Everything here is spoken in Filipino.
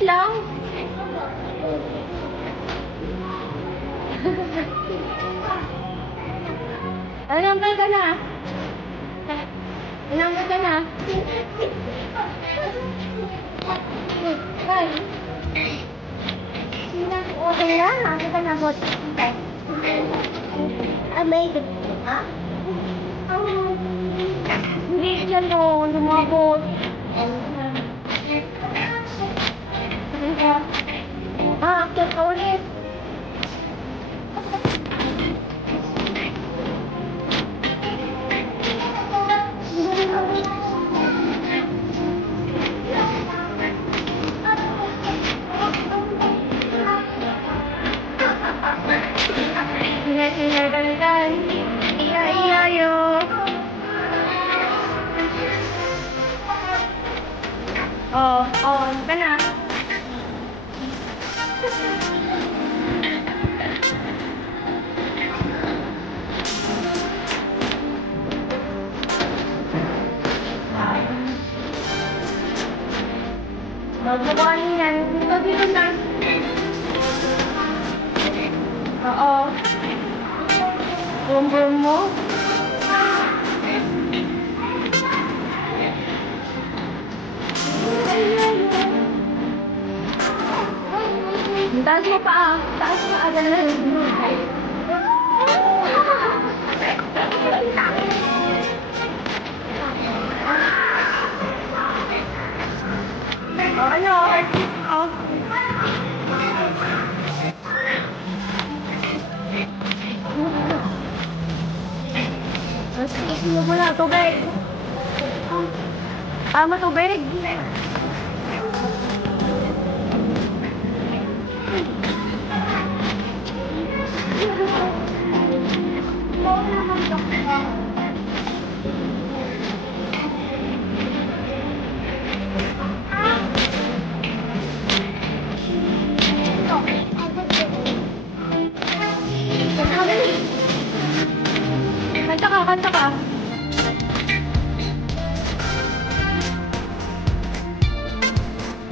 Wait lang. Nanambal ka na. Nanambal ka na. Ay. Okay na. Ano ka na, bot? Amazing. Ha? Hindi siya no. Lumabot. Akit ka ulit. Ingat-ingat. Iya-iya. Oh, ka na. Magbubuhanin yan. Dito na. Oo. Bum-bum mo. Taas mo pa ah. Taas mo agad na. Ano? Oh. Mo muna, tubig. Tama, tubig.